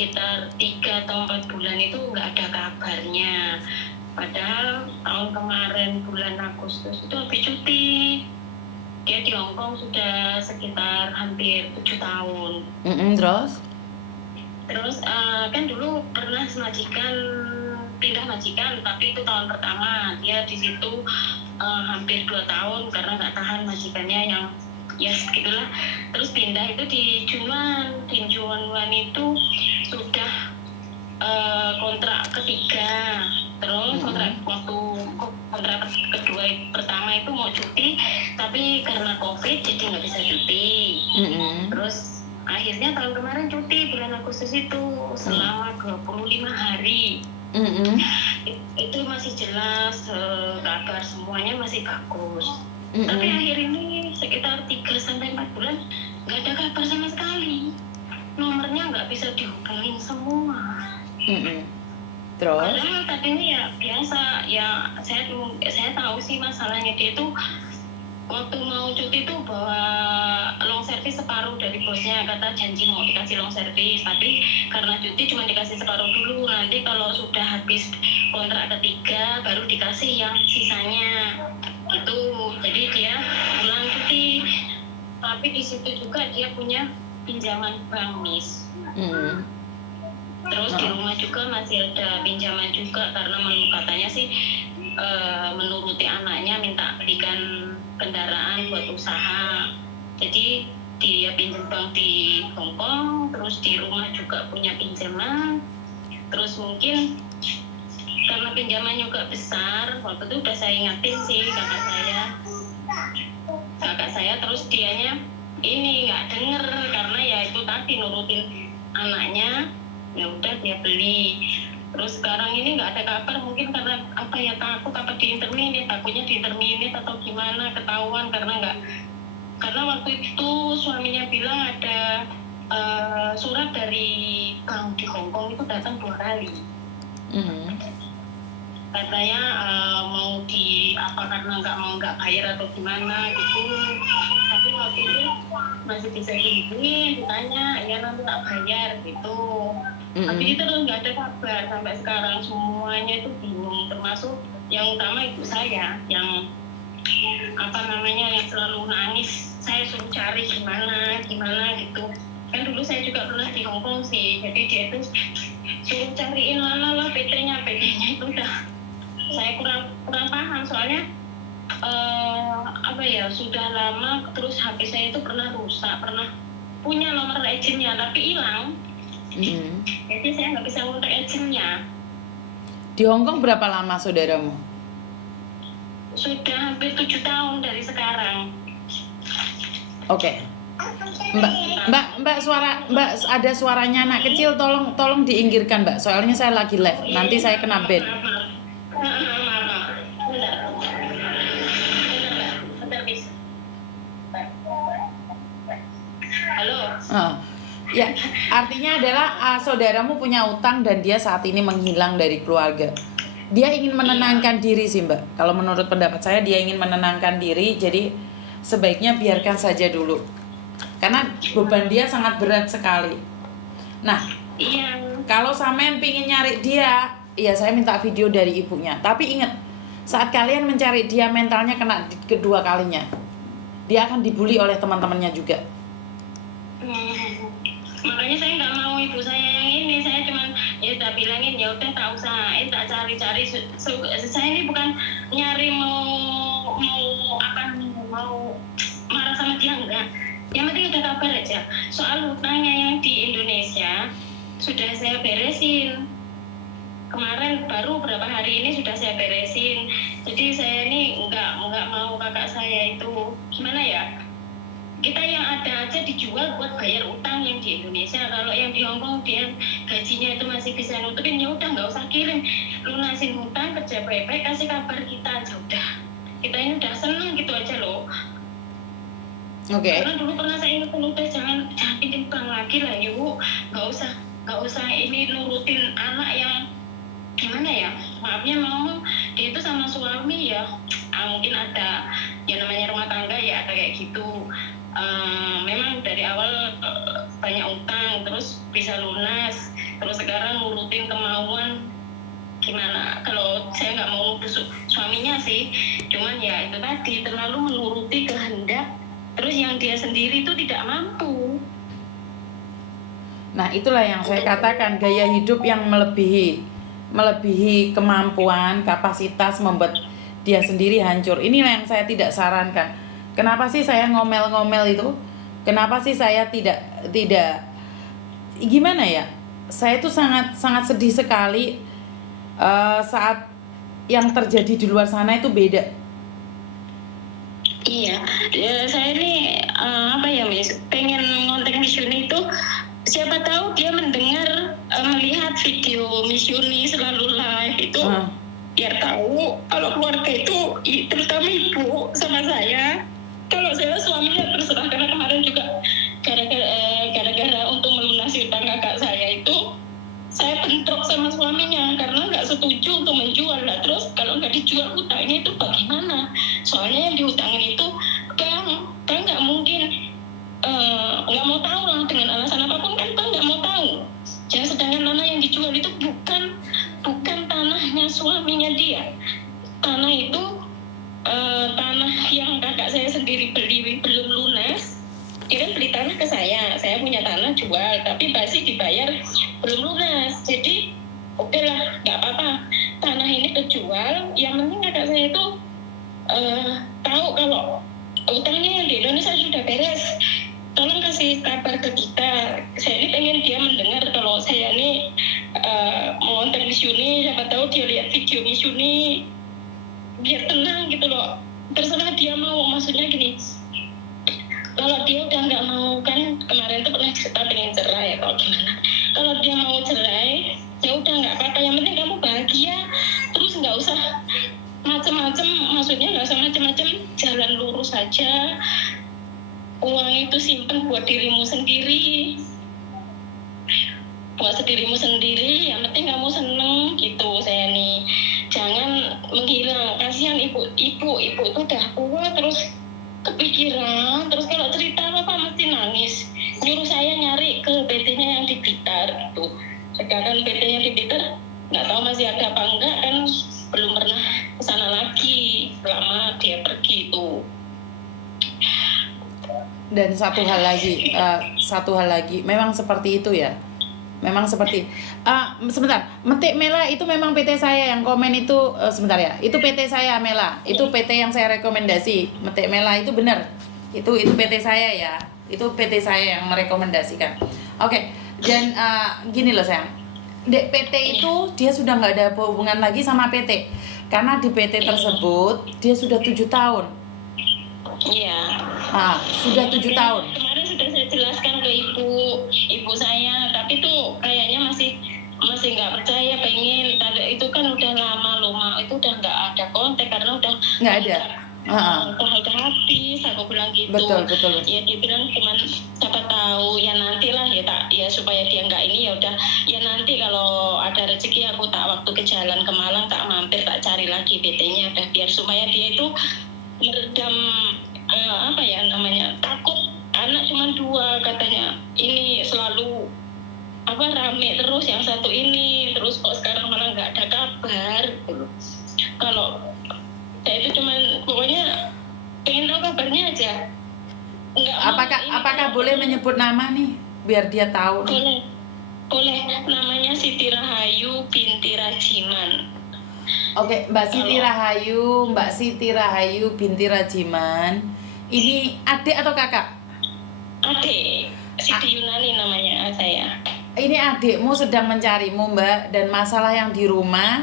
sekitar 3 atau 4 bulan itu nggak ada kabarnya. Padahal tahun kemarin bulan Agustus itu habis cuti. Dia di Hong Kong sudah sekitar hampir 7 tahun. Terus kan dulu pernah pindah majikan, tapi itu tahun pertama dia di situ hampir 2 tahun karena nggak tahan majikannya yang ya segitulah. Terus pindah itu di Juan itu sudah kontrak ketiga. Terus kontrak kedua pertama itu mau cuti, tapi karena COVID jadi nggak bisa cuti. Terus akhirnya tahun kemarin cuti bulan Agustus itu selama 25 hari. Itu masih jelas, kabar semuanya masih bagus. Tapi akhir ini sekitar 3-4 bulan nggak ada kabar sama sekali. Nomornya nggak bisa dihubungin semua. Terus? Padahal tadinya ya biasa, ya saya tahu sih masalahnya dia itu waktu mau cuti tuh bawa long service separuh dari bosnya, kata janji mau dikasih long service, tapi karena cuti cuma dikasih separuh dulu, nanti kalau sudah habis kontrak ketiga baru dikasih yang sisanya gitu. Jadi dia pulang cuti, tapi di situ juga dia punya pinjaman bank, Miss. Terus di rumah juga masih ada pinjaman juga, karena katanya sih menuruti anaknya minta belikan kendaraan buat usaha. Jadi dia pinjam bank di Hong Kong, terus di rumah juga punya pinjaman. Terus mungkin karena pinjamannya juga besar, waktu itu udah saya ingatin sih kakak saya, terus dianya ini nggak denger karena ya itu tadi nurutin anaknya. Ya udah dia beli. Terus sekarang ini nggak ada kabar, mungkin karena apa ya, takutnya di interminate atau gimana, ketahuan karena waktu itu suaminya bilang ada surat dari bank di Hong Kong itu datang 2 kali. Katanya mau karena nggak bayar atau gimana gitu. Tapi waktu itu masih bisa dihubungi, ditanya ya nanti tak bayar gitu. Tapi itu terus nggak ada kabar sampai sekarang. Semuanya itu bingung, termasuk yang utama ibu saya yang yang selalu nangis. Saya suruh cari gimana gitu. Kan dulu saya juga pernah di Hong Kong sih, jadi dia itu suruh cariin lah PT-nya itu udah saya kurang paham, soalnya sudah lama. Terus HP saya itu pernah rusak, pernah punya nomor agentnya tapi hilang. Jadi saya nggak bisa ngontak agentnya. Di Hong Kong berapa lama saudaramu? Sudah hampir 7 tahun dari sekarang. Oke. Mbak ada suaranya anak kecil, tolong diinggirkan Mbak, soalnya saya lagi live, nanti saya kena ban. Halo. Ya, artinya adalah saudaramu punya utang dan dia saat ini menghilang dari keluarga. Dia ingin menenangkan diri sih Mbak. Kalau menurut pendapat saya dia ingin menenangkan diri, jadi sebaiknya biarkan saja dulu. Karena beban dia sangat berat sekali. Nah, kalau sampean pingin nyari dia, ya saya minta video dari ibunya. Tapi ingat, saat kalian mencari dia, mentalnya kena kedua kalinya. Dia akan dibully oleh teman-temannya juga. Makanya saya nggak mau ibu saya yang ini. Saya cuman tak bilangin ya udah tak usahain, tak cari. Saya ini bukan nyari mau marah sama dia, enggak. Yang penting ada kabar aja. Soal hutangnya yang di Indonesia sudah saya beresin. Kemarin baru beberapa hari ini sudah saya beresin. Jadi saya ini nggak mau kakak saya itu gimana ya? Kita yang ada aja dijual buat bayar utang yang di Indonesia. Kalau yang di Hong Kong dia gajinya itu masih bisa nutupin, ya udah nggak usah kirim, lunasin hutang, kerja baik-baik, kasih kabar kita aja udah. Kita ini udah seneng gitu aja loh. Karena dulu pernah saya ingat udah jangan pinjam bank lagi lah yuk, nggak usah ini nurutin anak yang gimana ya, maafnya ngomong dia itu sama suami ya mungkin ada yang namanya rumah tangga ya, ada kayak gitu. Memang dari awal banyak utang, terus bisa lunas. Terus sekarang nurutin kemauan, gimana kalau saya nggak mau nuduh suaminya sih, cuman ya itu tadi terlalu menuruti kehendak, terus yang dia sendiri itu tidak mampu. Nah, itulah yang saya katakan, gaya hidup yang melebihi kemampuan, kapasitas membuat dia sendiri hancur. Inilah yang saya tidak sarankan. Kenapa sih saya ngomel-ngomel itu? Kenapa sih saya tidak gimana ya? Saya itu sangat sedih sekali saat yang terjadi di luar sana itu beda. Iya, saya ini apa ya Miss, pengen ngontek Miss Yuni itu, siapa tahu dia mendengar melihat video Miss Yuni selalu live itu, biar tahu kalau keluarga itu, terutama ibu sama saya, kalau saya suaminya terserah, karena kemarin juga gara-gara untuk melunasi utang kakak saya itu, saya bentrok sama suaminya karena nggak setuju untuk menjual lah. Terus kalau nggak dijual utangnya itu bagaimana? Soalnya yang dihutangin itu bang nggak mungkin nggak mau tahu lah, dengan alasan apapun kan bang nggak mau tahu. Ya, sedangkan tanah yang dijual itu bukan tanahnya suaminya dia. Tanah itu tanah yang kakak saya sendiri beli belum lunas. Dia kan beli tanah ke saya punya tanah jual, tapi masih dibayar belum lunas. Jadi oke lah, nggak apa-apa, tanah ini kejual, yang penting kakak saya itu tahu kalau utangnya yang di Indonesia sudah beres. Tolong kasih kabar ke kita. Saya ini pengen dia mendengar kalau saya ini mau nonton Miss Yuni, siapa tahu dia lihat video Miss Yuni, biar tenang gitu loh. Terserah dia mau, maksudnya gini, kalau dia udah nggak mau, kan kemarin tuh pernah cerita pengen cerai, kalau gimana, kalau dia mau cerai ya udah nggak apa-apa, yang penting kamu bahagia, terus nggak usah macem-macem, maksudnya nggak usah macem-macem, jalan lurus saja, uang itu simpen buat dirimu sendiri, yang penting kamu seneng gitu. Saya nih jangan menghilang, kasihan ibu itu udah tua terus kepikiran, terus kalau cerita apa mesti nangis, nyuruh saya nyari ke PT-nya yang di Blitar gitu. Sedangkan PT-nya di Blitar nggak tahu masih ada apa enggak, kan belum pernah kesana lagi selama dia pergi itu. Dan satu hal lagi, memang seperti itu ya. Memang seperti sebentar, Metik Mela itu memang PT saya yang komen itu, sebentar ya, itu PT saya Mela, itu PT yang saya rekomendasi. Metik Mela itu benar, itu PT saya ya, itu PT saya yang merekomendasikan. Oke. Dan gini loh sayang, PT itu dia sudah nggak ada hubungan lagi sama PT, karena di PT tersebut dia sudah 7 tahun. Iya. Sudah 7 tahun. Kemarin sudah saya jelaskan ke ibu saya, tapi tuh kayaknya masih nggak percaya, pengen. Itu kan udah lama loh, Mak. Itu udah nggak ada kontak karena udah nggak ada. Udah habis, aku bilang gitu. Betul. Ya dia bilang cuman siapa tahu ya nantilah ya supaya dia nggak ini, ya udah ya nanti kalau ada rezeki aku tak waktu ke jalan ke Malang tak mampir, tak cari lagi PT-nya, udah biar supaya dia itu meredam apa ya namanya, takut anak cuma 2 katanya, ini selalu rame terus yang satu ini, terus kok sekarang malah nggak ada kabar gitu. Kalau saya itu cuman pokoknya pengen tahu kabarnya aja. Apakah boleh menyebut nama nih biar dia tahu? Boleh, namanya Siti Rahayu binti Rajiman. Oke, Mbak Siti Rahayu binti Rajiman. Ini adik atau kakak? Adik, Siti Yunani namanya saya. Ini adikmu sedang mencarimu, Mbak, dan masalah yang di rumah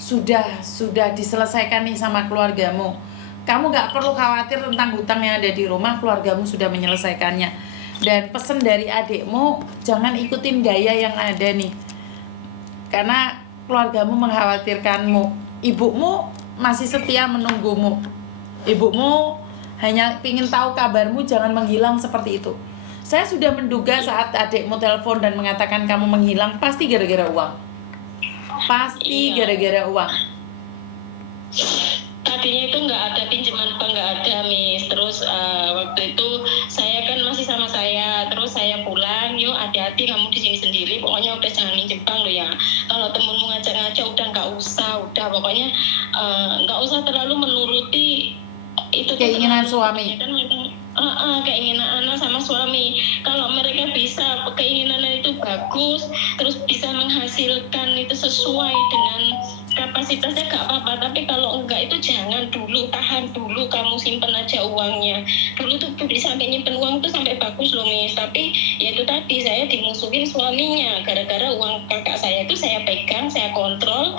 sudah diselesaikan nih sama keluargamu. Kamu nggak perlu khawatir tentang hutang yang ada di rumah, keluargamu sudah menyelesaikannya. Dan pesan dari adikmu, jangan ikutin gaya yang ada nih, karena keluargamu mengkhawatirkanmu. Ibumu masih setia menunggumu. Ibumu hanya ingin tahu kabarmu, jangan menghilang seperti itu. Saya sudah menduga saat adikmu telepon dan mengatakan kamu menghilang, pasti gara-gara uang. Gara-gara uang. Tapi tadinya itu nggak ada pinjaman bank, nggak ada Miss. Terus waktu itu saya kan masih sama saya, terus saya pulang, yuk hati-hati kamu di sini sendiri, pokoknya udah jangan minjem bank lo ya. Kalau temenmu ngajak-ngajak udah nggak usah, udah pokoknya nggak usah terlalu menuruti itu Keinginan terlalu, suami. kan memang keinginan anak sama suami. Kalau mereka bisa keinginannya itu bagus, terus bisa menghasilkan itu sesuai dengan kapasitasnya gak apa-apa, tapi kalau enggak itu jangan dulu, tahan dulu, kamu simpen aja uangnya dulu tuh. Sampai nyimpen uang tuh sampai bagus loh Miss, tapi ya itu tadi saya dimusuhin suaminya gara-gara uang kakak saya itu saya pegang, saya kontrol.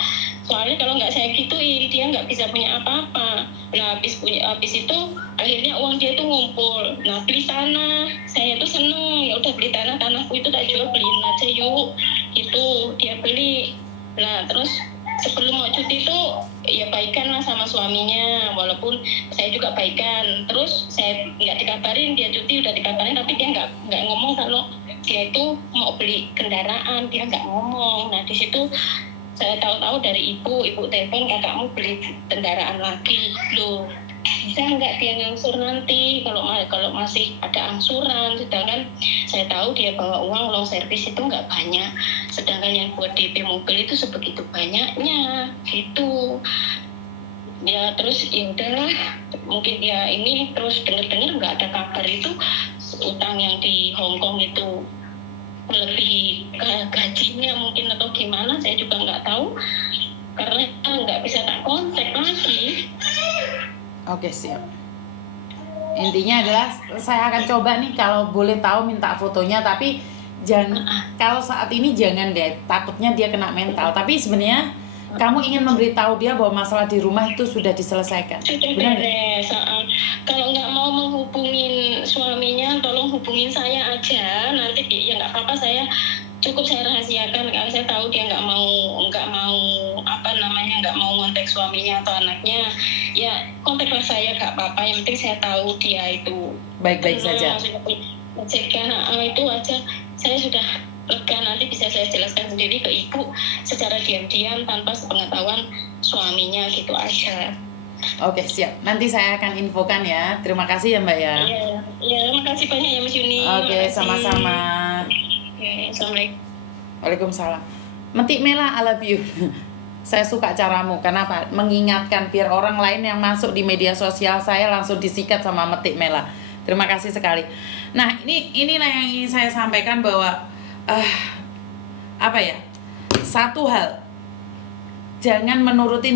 Soalnya kalau nggak saya gituin dia nggak bisa punya apa-apa. Nah habis itu akhirnya uang dia tuh ngumpul. Nah beli tanah, saya tuh seneng, ya udah beli tanahku itu tak jual, beliin aja yuk, itu dia beli. Nah terus sebelum mau cuti itu ya baikan lah sama suaminya, walaupun saya juga baikan. Terus saya nggak dikabarin dia cuti, udah dikabarin tapi dia nggak ngomong kalau dia itu mau beli kendaraan, dia nggak ngomong. Nah di situ saya tahu-tahu dari ibu telepon, kakakmu beli kendaraan lagi loh, bisa nggak dia ngangsur nanti kalau masih ada angsuran. Sedangkan saya tahu dia bawa uang loan service itu nggak banyak, sedangkan yang buat DP mobil itu sebegitu banyaknya gitu ya. Terus ya udahlah, mungkin dia ini terus dengar nggak ada kabar itu utang yang di Hong Kong itu lebih gajinya mungkin atau gimana, saya juga nggak tahu karena nggak bisa tak kontak lagi. Oke, siap. Intinya adalah saya akan coba nih kalau boleh tahu minta fotonya, tapi jangan kalau saat ini jangan deh, takutnya dia kena mental. Tapi sebenarnya kamu ingin memberitahu dia bahwa masalah di rumah itu sudah diselesaikan. Sudah Benar? beres. Kalau nggak mau menghubungin suaminya, tolong hubungin saya aja. Nanti ya nggak apa-apa, saya rahasiakan. Kalau saya tahu dia nggak mau nggak mau kontak suaminya atau anaknya, ya kontaklah saya, nggak apa-apa. Yang penting saya tahu dia itu Baik-baik saja. Itu aja. Saya sudah lega, nanti bisa saya jelaskan sendiri ke ibu secara diam-diam tanpa sepengetahuan suaminya, gitu aja. Oke, siap. Nanti saya akan infokan ya. Terima kasih ya Mbak ya. Iya, makasih banyak ya Mas Yuni. Oke, sama-sama. Oke, Assalamualaikum. Waalaikumsalam. Metik Mela, I love you. Saya suka caramu. Kenapa? Mengingatkan biar orang lain yang masuk di media sosial saya langsung disikat sama Metik Mela. Terima kasih sekali. Nah, inilah yang ingin saya sampaikan bahwa apa ya? Satu hal, jangan menuruti